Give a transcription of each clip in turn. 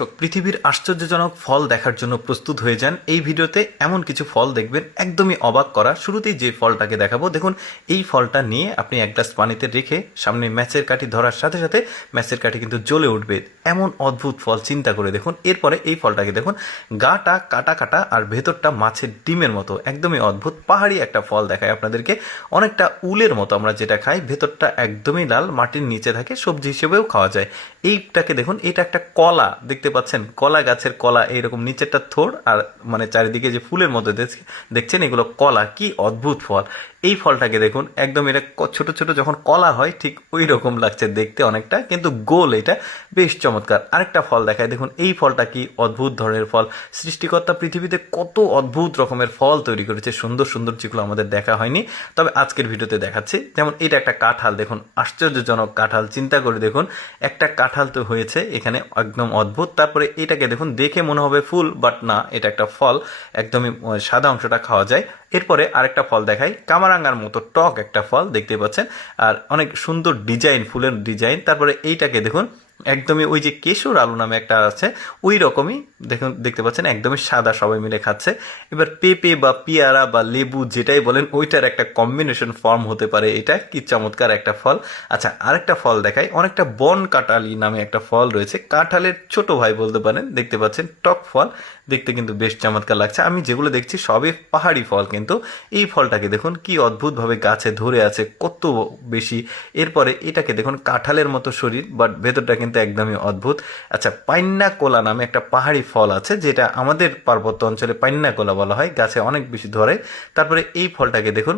দর্শক পৃথিবীর আশ্চর্যজনক ফল দেখার জন্য প্রস্তুত হয়ে যান। এই ভিডিওতে এমন কিছু ফল দেখবেন একদমই অবাক করা। শুরুতেই যে ফলটাকে দেখাবো, দেখুন এই ফলটা নিয়ে আপনি এক গ্লাস পানিতে রেখে সামনে ম্যাচের কাঠি ধরার সাথে সাথে ম্যাচের কাঠি কিন্তু জ্বলে উঠবে, এমন অদ্ভুত ফল চিন্তা করে দেখুন। এরপরে এই ফলটাকে দেখুন, গাটা কাটা কাটা আর ভেতরটা মাছের ডিমের মতো, একদমই অদ্ভুত পাহাড়ি একটা ফল দেখায় আপনাদেরকে। অনেকটা উলের মতো আমরা যেটা খাই, ভেতরটা একদমই লাল, মাটির নিচে থাকে, সবজি হিসেবেও খাওয়া যায়। এইটাকে দেখুন, এটা একটা কলা দেখতে পাচ্ছেন, কলা গাছের কলা, এইরকম নিচেরটা থোড় আর মানে চারিদিকে যে ফুলের মধ্যে দেখছেন এগুলো কলা। কি অদ্ভুত ফল! এই ফলটাকে দেখুন, একদম এটা ছোট ছোট যখন কলা হয় ঠিক ওই রকম লাগছে দেখতে অনেকটা, কিন্তু গোল, এটা বেশ চমৎকার। আরেকটা ফল দেখায়, দেখুন এই ফলটা কি অদ্ভুত ধরনের ফল। সৃষ্টিকর্তা পৃথিবীতে কত অদ্ভুত রকমের ফল তৈরি করেছে, সুন্দর সুন্দর, যেগুলো আমাদের দেখা হয়নি, তবে আজকের ভিডিওতে দেখাচ্ছি। যেমন এটা একটা কাঁঠাল, দেখুন আশ্চর্যজনক কাঁঠাল, চিন্তা করে দেখুন একটা কাঁঠাল তো হয়েছে এখানে, একদম অদ্ভুত। তারপরে এটাকে দেখুন, দেখে মনে হবে ফুল, বাট না, এটা একটা ফল, একদমই সাদা অংশটা খাওয়া যায়। এরপরে আরেকটা ফল দেখাই, কামারাঙ্গার মতো টক একটা ফল দেখতে পাচ্ছেন, আর অনেক সুন্দর ডিজাইন, ফুলের ডিজাইন। তারপরে এইটাকে দেখুন, একদমই ওই যে কেশর আলু নামে একটা আছে ওই রকমই দেখুন, দেখতে পাচ্ছেন একদমই সাদা, সবাই মিলে খাচ্ছে। এবার পেঁপে বা পিয়ারা বা লেবু যেটাই বলেন ওইটার একটা কম্বিনেশন ফর্ম হতে পারে এটা। কি চমৎকার একটা ফল! আচ্ছা, আরেকটা ফল দেখাই, অনেকটা বন কাঁঠালি নামে একটা ফল রয়েছে, কাঁঠালের ছোট ভাই বলতে পারেন। দেখতে পাচ্ছেন টক ফল, দেখতে কিন্তু বেশ চমৎকার লাগছে। আমি যেগুলো দেখছি সবই পাহাড়ি ফল, কিন্তু এই ফলটাকে দেখুন কি অদ্ভুতভাবে গাছে ধরে আছে, কত বেশি। এরপরে এটাকে দেখুন, কাঁঠালের মতো শরীর, বাট ভেতরটা কিন্তু একদমই অদ্ভুত। আচ্ছা, পাইন্না কোলা নামে একটা পাহাড়ি ফল আছে, যেটা আমাদের পার্বত্য অঞ্চলে পাইন্না কোলা বলা হয়, গাছে অনেক বেশি ধরে। তারপরে এই ফলটাকে দেখুন,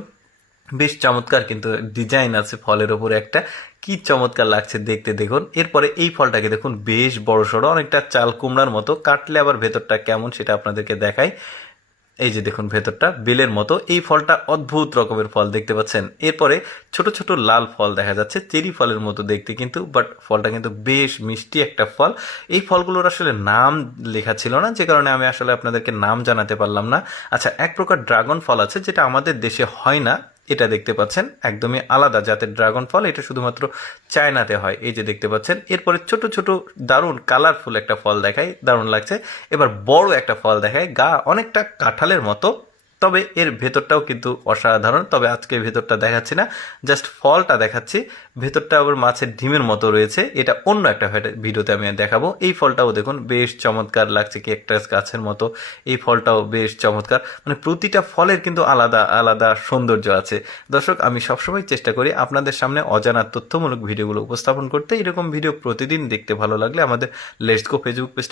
বেশ চমৎকার কিন্তু ডিজাইন আছে ফলের ওপরে একটা, কি চমৎকার লাগছে দেখতে দেখুন। এরপরে এই ফলটাকে দেখুন, বেশ বড় সড়ো, অনেকটা চাল কুমড়ার মতো, কাটলে আবার ভেতরটা কেমন সেটা আপনাদেরকে দেখাই। এই যে দেখুন ভেতরটা বেলের মতো, এই ফলটা অদ্ভুত রকমের ফল দেখতে পাচ্ছেন। এরপরে ছোট ছোট লাল ফল দেখা যাচ্ছে, চেরি ফলের মতো দেখতে কিন্তু, বাট ফলটা কিন্তু বেশ মিষ্টি একটা ফল। এই ফলগুলোর আসলে নাম লেখা ছিল না, যে কারণে আমি আসলে আপনাদেরকে নাম জানাতে পারলাম না। আচ্ছা, এক প্রকার ড্রাগন ফল আছে যেটা আমাদের দেশে হয় না, এটা দেখতে পাচ্ছেন একদমই আলাদা জাতের ড্রাগন ফল, এটা শুধুমাত্র চায়নাতে হয়, এই যে দেখতে পাচ্ছেন। এরপরে ছোট ছোট দারুণ কালারফুল একটা ফল দেখায়, দারুণ লাগছে। এবার বড় একটা ফল দেখায়, গা অনেকটা কাঁঠালের মতো, তবে এর ভেতরটাও কিন্তু অসাধারণ। তবে আজকে ভেতরটা দেখাচ্ছি না, জাস্ট ফলটা দেখাচ্ছি। ভেতরটা আবার মাছের ডিমের মতো রয়েছে, এটা অন্য একটা ভিডিওতে আমি দেখাবো। এই ফলটাও দেখুন বেশ চমৎকার লাগছে, ক্যাকটাস গাছের মতো। এই ফলটাও বেশ চমৎকার, মানে প্রতিটা ফলের কিন্তু আলাদা আলাদা সৌন্দর্য আছে। দর্শক, আমি সবসময় চেষ্টা করি আপনাদের সামনে অজানা তথ্যমূলক ভিডিওগুলো উপস্থাপন করতে। এরকম ভিডিও প্রতিদিন দেখতে ভালো লাগলে আমাদের লেটস গো ফেসবুক পেজটি